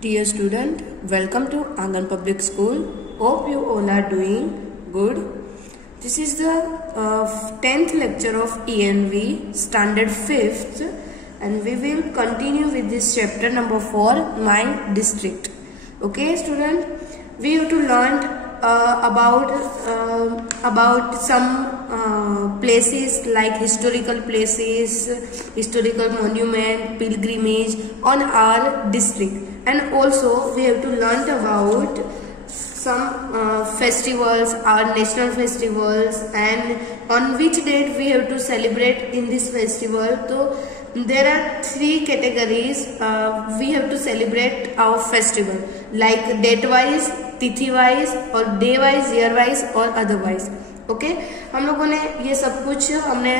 Dear student, welcome to Angan Public School. Hope you all are doing good. This is the 10th lecture of ENV, Standard 5th, and we will continue with this chapter number 4, My District. Okay, student, we have to learn about some places like historical places, historical monument, pilgrimage on our district, and also we have to learn about some festivals, our national festivals, and on which date we have to celebrate in this festival. So there are 3 categories we have to celebrate our festival, like date wise, तिथि wise और day wise, year wise और otherwise. Okay, हम लोगों ने ये सब कुछ हमने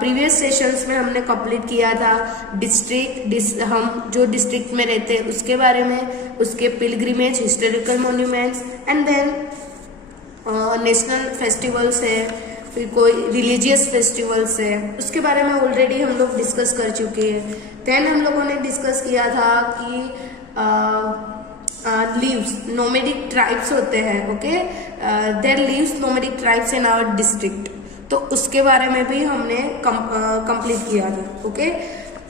प्रीवियस सेशंस में हमने कंप्लीट किया था. डिस्ट्रिक्ट, हम जो डिस्ट्रिक्ट में रहते हैं उसके बारे में, उसके pilgrimage, historical monuments, and then national festivals है, फिर कोई रिलीजियस फेस्टिवल्स है, उसके बारे में ऑलरेडी हम लोग डिस्कस कर चुके हैं. देन हम लोगों ने डिस्कस किया था कि लीव्स, नोमेडिक ट्राइब्स होते हैं. Okay, there lives nomadic tribes in our district, तो उसके बारे में भी हमने कंप्लीट किया था. ओके,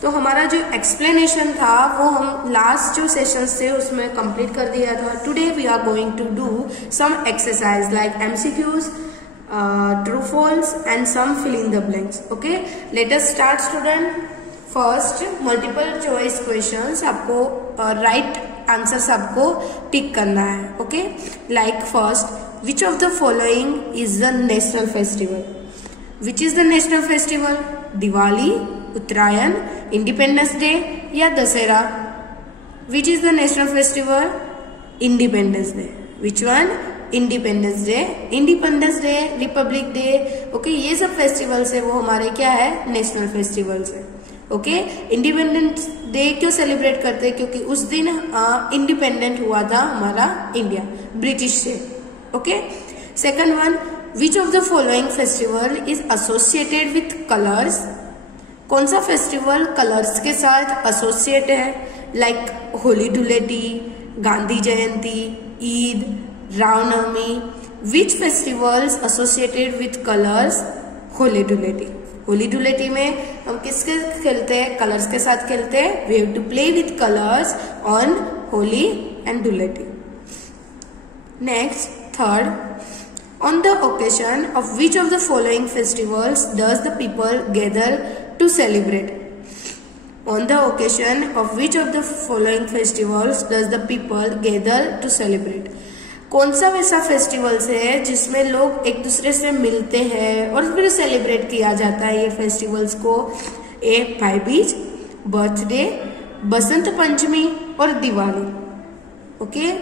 तो हमारा जो एक्सप्लेनेशन था वो हम लास्ट जो सेशंस थे उसमें कंप्लीट कर दिया था. Today we are going to do some exercise like MCQs, true false and some fill in the blanks. Okay, let us start student. First, multiple choice questions, आपको राइट आंसर्स आपको tick करना है. Okay, like first, which of the following is the national festival? Which is the national festival? Diwali, Uttarayan, independence day या Dussehra? Which is the national festival? Independence day. Which one? Independence day. Independence day, republic day. Okay, ये सब festivals है वो हमारे क्या है? National festivals है. Okay, independence day क्यों सेलिब्रेट करते हैं? क्योंकि उस दिन इंडिपेंडेंट हुआ था हमारा इंडिया ब्रिटिश से. Okay, second one, which of the following festival is associated with colours? कौन सा फेस्टिवल कलर्स के साथ एसोसिएट है? Like Holi Dhuleti, Gandhi Jayanti, Eid, Ram Navami. Which festivals associated with colours? Holi Dhuleti. Holi Dhuleti में हम किसके खेलते हैं? कलर्स के साथ खेलते हैं. We have to play with colours on Holi and Dhuleti. Next, third, on the occasion of which of the following festivals does the people gather to celebrate? On the occasion of which of the following festivals does the people gather to celebrate? कौन सा वैसा festivals है जिसमें लोग एक दूसरे से मिलते हैं और फिर सेलिब्रेट किया जाता है ये फेस्टिवल्स को? ए, भाई बीज, बर्थडे, बसंत पंचमी और Diwali. Okay,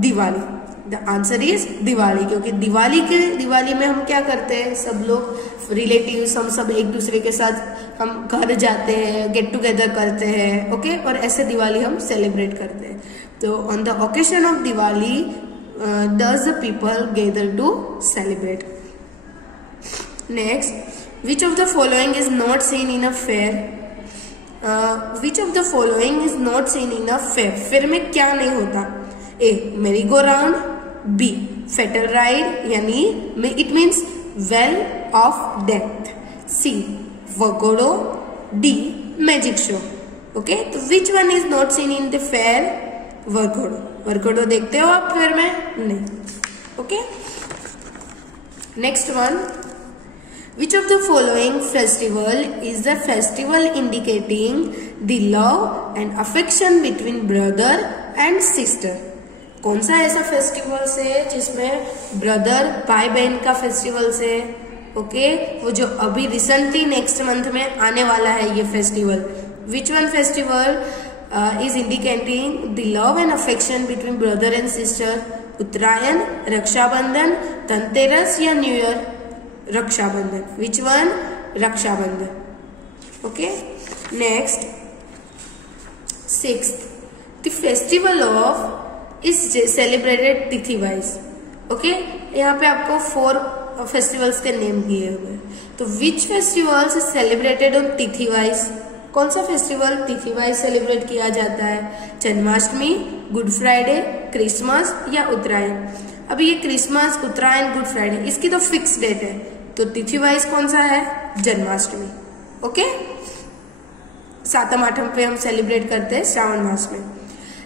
Diwali. The answer is Diwali, क्योंकि दिवाली में हम क्या करते हैं? सब लोग रिलेटिव्स, हम सब एक दूसरे के साथ हम घर जाते हैं, गेट टुगेदर करते हैं. ओके, और ऐसे दिवाली हम सेलिब्रेट करते हैं. तो on the occasion of Diwali does the people gather to celebrate. Next, which of the following is not seen in a fair? Which of the following is not seen in a fair? Fair में क्या नहीं होता? A, merry go round. B, fatal ride यानी it means well of death. C, varghodo. D, magic show. Okay, तो which one is not seen in the fair? Varghodo. वरघोड़ो देखते हो आप फेयर में? नहीं. Okay, next one, which of the following festival is the festival indicating the love and affection between brother and sister? कौन सा ऐसा फेस्टिवल है जिसमें ब्रदर, भाई बहन का फेस्टिवल है? ओके, वो जो अभी रिसेंटली नेक्स्ट मंथ में आने वाला है ये festival. Which one festival is indicating the love and affection between brother and sister? Uttarayan, Raksha Bandhan, Dhanteras या new year? Raksha Bandhan. Which one? Raksha Bandhan. Okay, next, sixth, the festival of is celebrated tithi wise. Okay, यहाँ पे आपको 4 festivals के नेम दिए हुए. तो विच फेस्टिवल्स इज सेलिब्रेटेड ऑन तिथि wise? कौन सा फेस्टिवल तिथि वाइज सेलिब्रेट किया जाता है? जन्माष्टमी, गुड फ्राइडे, क्रिसमस या उत्तरायण? अभी ये क्रिसमस, उत्तरायण, गुड फ्राइडे इसकी तो फिक्स डेट है, तो तिथि वाइज कौन सा है? जन्माष्टमी। ओके, 7-8 पे हम सेलिब्रेट करते हैं श्रावण मास में।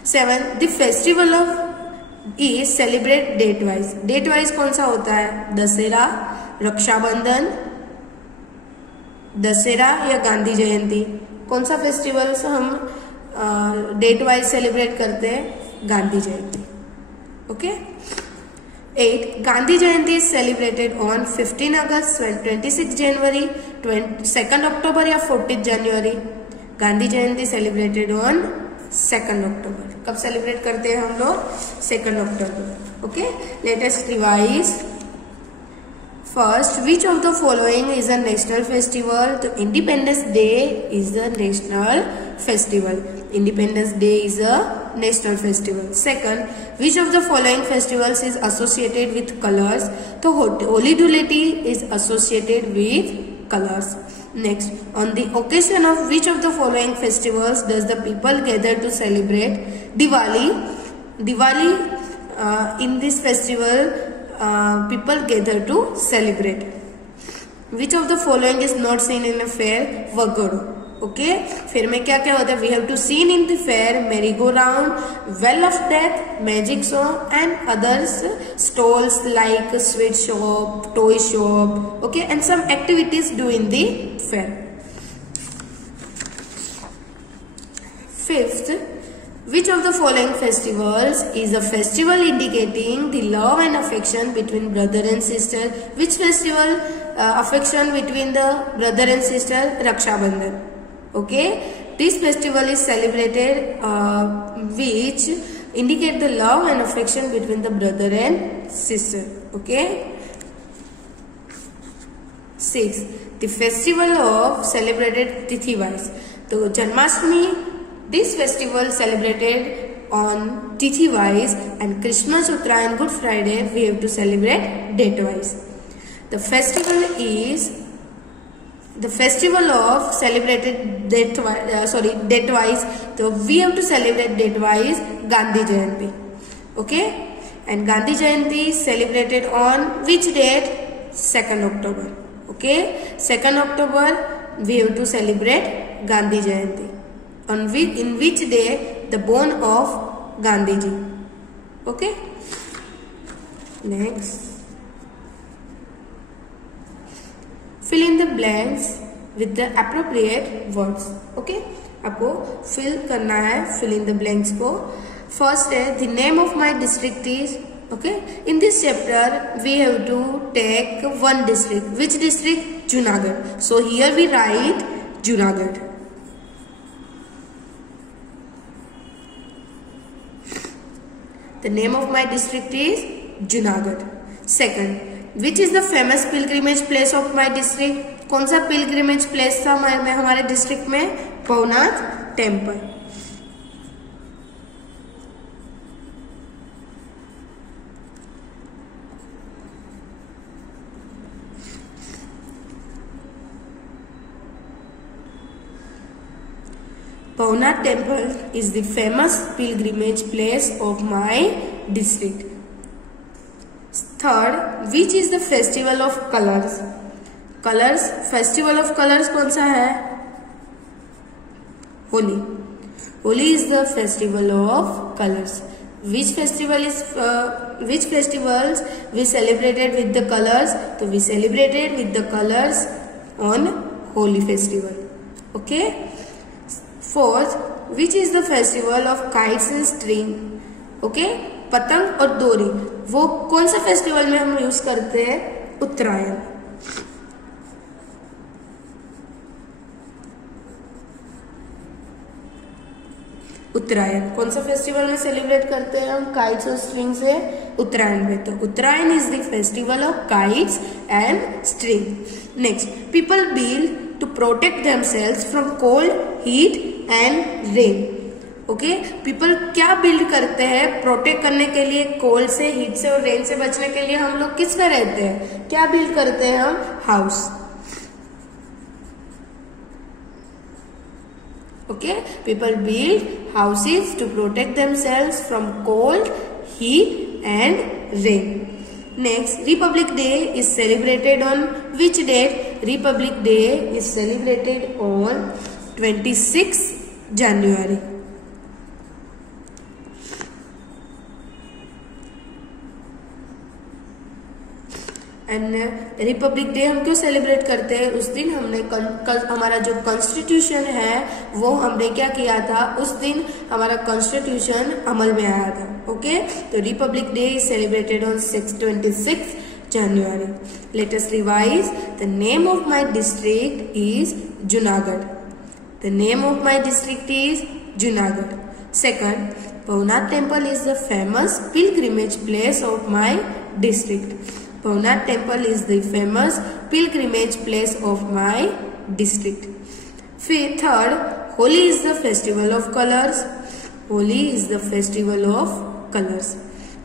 7 the festival of is celebrate date wise. Date wise कौन सा होता है? दशहरा, रक्षाबंधन, दशहरा या गांधी जयंती? कौन सा फेस्टिवल हम डेट वाइज सेलिब्रेट करते हैं? Gandhi Jayanti. Okay. 8 Gandhi Jayanti is celebrated on 15 August, 26 January, 2 October या 14 January? Gandhi Jayanti celebrated on 2 October. कब सेलिब्रेट करते हैं हम लोग? 2 अक्टूबर। Okay, let us revise. First, which of the following is a national festival? तो independence day is a national festival. Independence day is a national festival. Second, which of the following festivals is associated with colours? तो Holi Dhuleti is associated with colours. Next, on the occasion of which of the following festivals does the people gather to celebrate? Diwali. Diwali, in this festival, people gather to celebrate. Which of the following is not seen in a fair? Vagoro. Okay, फिर में क्या क्या होता है? We have to seen in the fair merry-go-round, well of death, magic show and others stalls like sweet shop, toy shop, okay, and some activities do in the fair. Fifth, which of the following festivals is a festival indicating the love and affection between brother and sister? Which festival affection between the brother and sister? Raksha Bandhan. Okay, this festival is celebrated which indicate the love and affection between the brother and sister. Okay. 6 the festival of celebrated tithi wise. तो Janmashtami, this festival celebrated on tithi wise, and Christmas, Uttarayan, Good Friday we have to celebrate date wise. The festival of celebrated date wise, so we have to celebrate date wise Gandhi Jayanti. Okay, and Gandhi Jayanti is celebrated on which date? 2 October. Okay, 2 October we have to celebrate Gandhi Jayanti. In which day? The born of Gandhi ji. Okay, next, fill in the blanks with the appropriate words. Okay, आपको fill करना है fill in the blanks को. First है the name of my district is. Okay, in this chapter we have to take one district. Which district? Junagadh. So here we write Junagadh. The name of my district is Junagadh. Second, which is the famous pilgrimage place of my district? कौन सा pilgrimage place था हमारे district में? Bhavnath temple. Bhavnath temple is the famous pilgrimage place of my district. Third, which is the festival of colors? Colors, festival of colors कौन सा है? Holi. Holi is the festival of colors. Which festivals we celebrated with the colors? So we celebrated with the colors on Holi festival. Okay. Fourth, which is the festival of kites and string? Okay, पतंग और डोरी, वो कौन सा festival में हम use करते हैं? उत्तरायण. उत्तरायण कौन सा फेस्टिवल में सेलिब्रेट करते हैं हम? काइट्स और स्ट्रिंग से उत्तरायण में. तो Uttarayan is the festival of kites and string. Next, people build to protect themselves from cold, heat and rain. Okay, people क्या बिल्ड करते हैं प्रोटेक्ट करने के लिए? कोल्ड से, हीट से और रेन से बचने के लिए हम लोग किस में रहते हैं? क्या बिल्ड करते हैं हम? House. Okay, people build houses to protect themselves from cold, heat and rain. Next, Republic Day is celebrated on which date? Republic Day is celebrated on 26 January. And Republic day हम क्यों celebrate करते हैं? उस दिन हमने हमारा जो constitution है वो हमने क्या किया था, उस दिन हमारा कॉन्स्टिट्यूशन अमल में आया था. ओके, तो Republic day is celebrated on 26 January. Let us revise. The name of my district is Junagadh. The name of my district is Junagadh. Second, Bhavnath Temple is the famous pilgrimage place of my district. Bhavnath Temple is the famous pilgrimage place of my district. Third, Holi is the festival of colors. Holi is the festival of colors.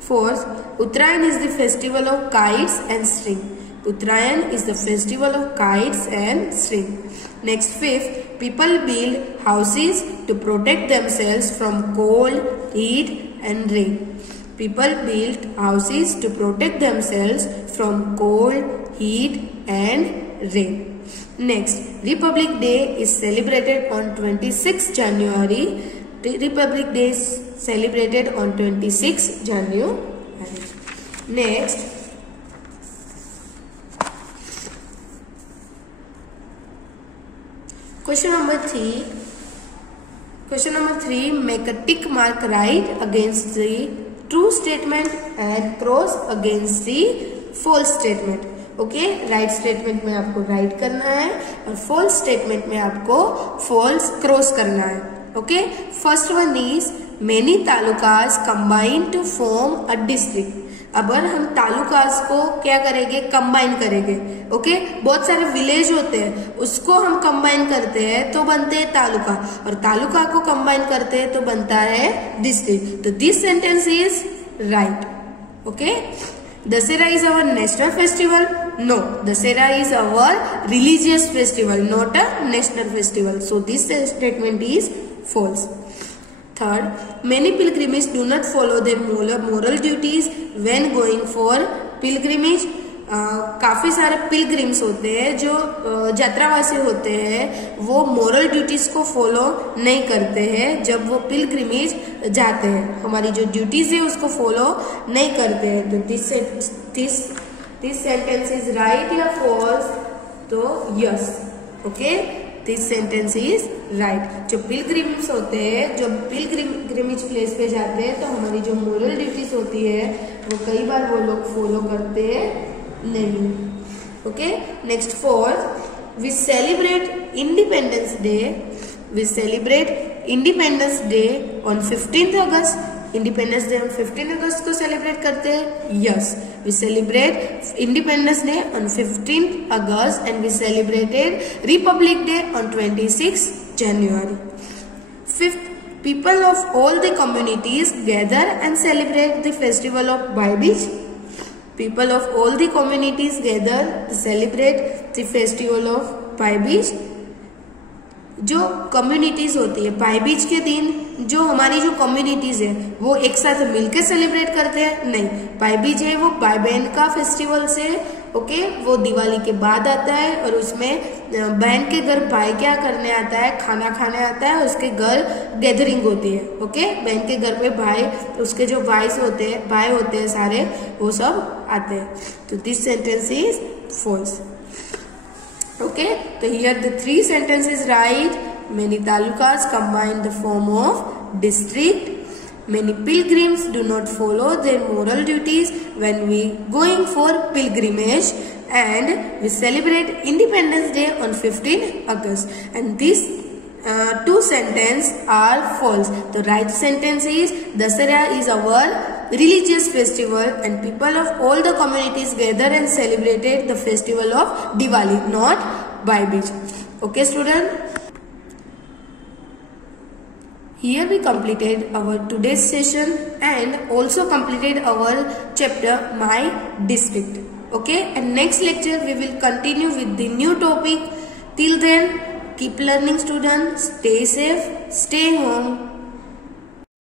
Fourth, Uttarayan is the festival of kites and string. Uttarayan is the festival of kites and string. Next, fifth, people build houses to protect themselves from cold, heat and rain. People built houses to protect themselves from cold, heat and rain. Next, Republic Day is celebrated on 26 January. The Republic Day is celebrated on 26 January. Next, question number 3. Question number 3, make a tick mark right against the true statement and cross against the false statement. Okay, right statement में आपको right करना है और false statement में आपको false cross करना है. Okay, first one is many talukas combine to form a district. अगर हम तालुकास को क्या करेंगे, कंबाइन करेंगे. ओके, बहुत सारे विलेज होते हैं उसको हम कंबाइन करते हैं तो बनते हैं तालुका, और तालुका को कंबाइन करते हैं तो बनता है डिस्ट्रिक्ट. तो this sentence is right. Okay, Dussehra is our national festival? No, Dussehra is our religious festival, not a national festival. So this statement is false. Third, many pilgrims do not follow their moral duties when going for pilgrimage. काफी सारे pilgrims होते हैं जो यात्रावासी होते हैं, वो moral duties को follow नहीं करते हैं जब वो पिलग्रिमेज जाते हैं. हमारी जो ड्यूटीज है उसको फॉलो नहीं करते हैं. तो दिस सेंटेंस इज राइट या फॉल्स? तो yes. Okay, this sentence is right. जो पिलग्रिम्स होते हैं, जो पिलग्रिमेज प्लेस पे जाते हैं, तो हमारी जो मोरल ड्यूटीज होती है वो कई बार वो लोग फॉलो करते हैं नहीं. Okay, next fourth, we celebrate independence day. We celebrate independence day on 15 August. Independence day हम 15 अगस्त को सेलिब्रेट करते हैं. Yes, we celebrate independence day on 15 August and we celebrated republic day on 26 January. Fifth, people of all the communities gather and celebrate the festival of Bhai Beej. People of all the communities gather to celebrate the festival of Bhai Beej. जो communities होती है भाई बीज के दिन, जो हमारी जो कम्युनिटीज है वो एक साथ मिलकर सेलिब्रेट करते हैं? नहीं, भाई बीज है वो भाई बहन का फेस्टिवल से. ओके, वो दिवाली के बाद आता है और उसमें बहन के घर भाई क्या करने आता है, खाना खाने आता है, उसके घर गैदरिंग होती है. ओके, बहन के घर पे भाई, उसके जो भाई होते हैं सारे, वो सब आते हैं. तो this sentence is false. Okay, so here the three sentences right. Many talukas combine the form of district. Many pilgrims do not follow their moral duties when we going for pilgrimage, and we celebrate Independence Day on 15 August. And these two sentences are false. The right sentence is Dussehra is our religious festival and people of all the communities gather and celebrated the festival of Diwali, not Bhai Beej. Okay, student? Here we completed our today's session and also completed our chapter My District. Okay, and next lecture we will continue with the new topic. Till then, Keep learning students. Stay safe. Stay home.